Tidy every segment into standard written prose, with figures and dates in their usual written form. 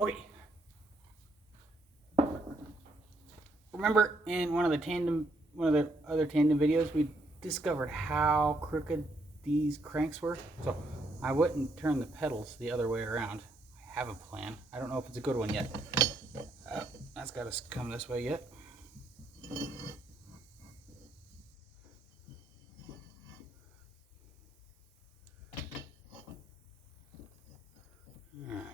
Okay. Remember in one of the other tandem videos, we discovered how crooked these cranks were. So I wouldn't turn the pedals the other way around. I have a plan. I don't know if it's a good one yet. That's got to come this way yet. Alright.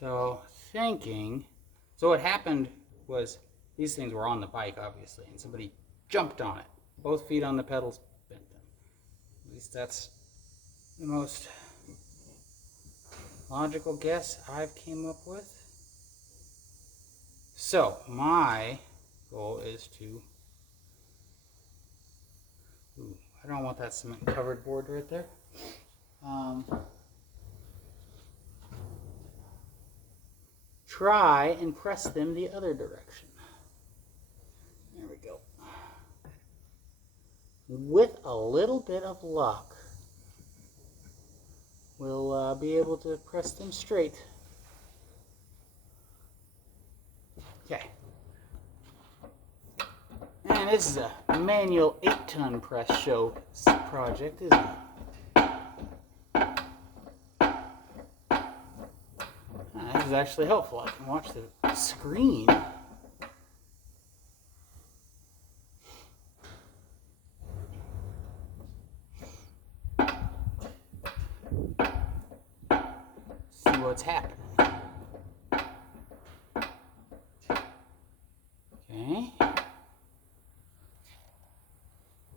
So what happened was these things were on the bike, obviously, and somebody jumped on it. Both feet on the pedals, bent them. At least that's the most logical guess I've came up with. So my goal is to, I don't want that cement covered board right there. Try and press them the other direction. There we go. With a little bit of luck, we'll be able to press them straight. Okay. And this is a manual 8-ton press show project, isn't it? This is actually helpful. I can watch the screen. See what's happening. Okay.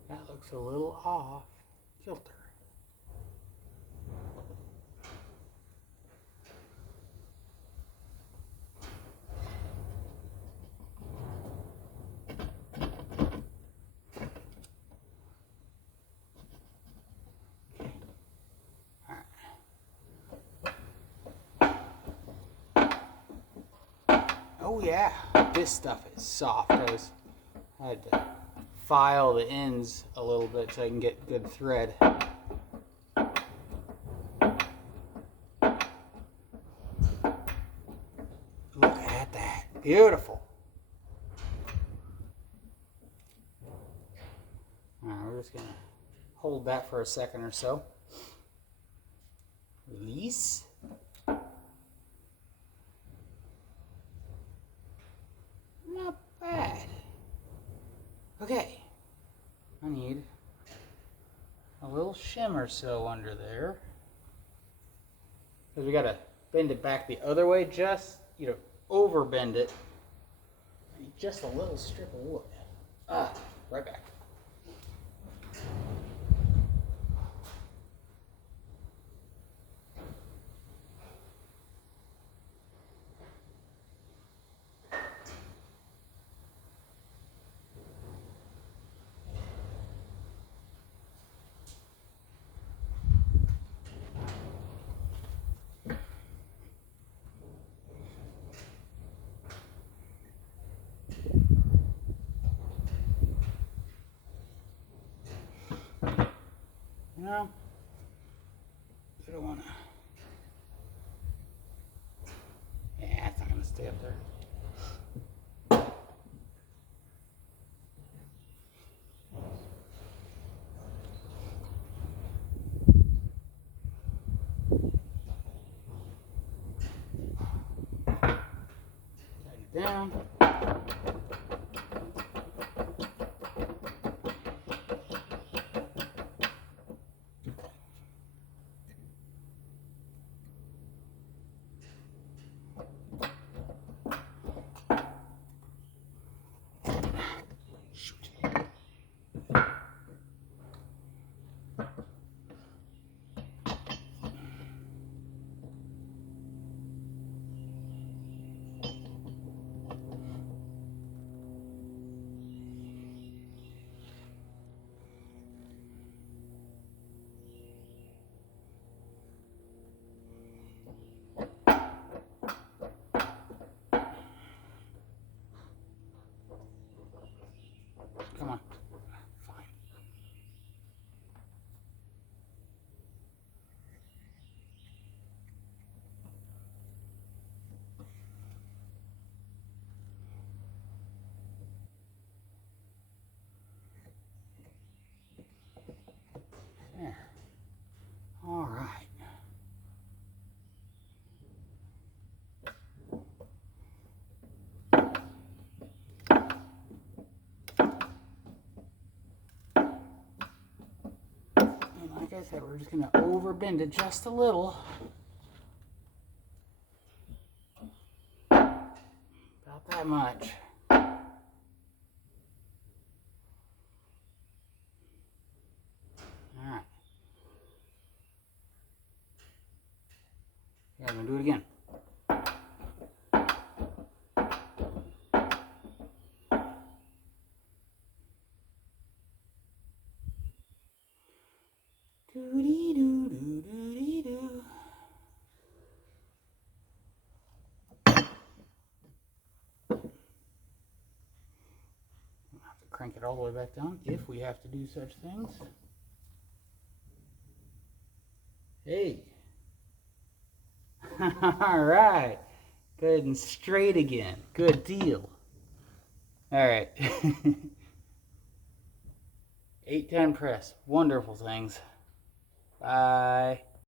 That looks a little off kilter. Oh yeah, this stuff is soft. I had to file the ends a little bit so I can get good thread. Look at that, beautiful. Alright, we're just gonna hold that for a second or so. Release. Not bad. Okay, I need a little shim or so under there, because we gotta bend it back the other way, just, over bend it. I need just a little strip of wood. Right back. No, I don't want to. Yeah, it's not going to stay up there. Tighten it down. I said, we're just going to overbend it just a little. About that much. Alright. Yeah, I'm going to do it again. Doo-dee-doo-doo-doo-dee-doo. We'll have to crank it all the way back down if we have to do such things. Hey. Alright. Good and straight again. Good deal. Alright. 8-10 press. Wonderful things. Bye.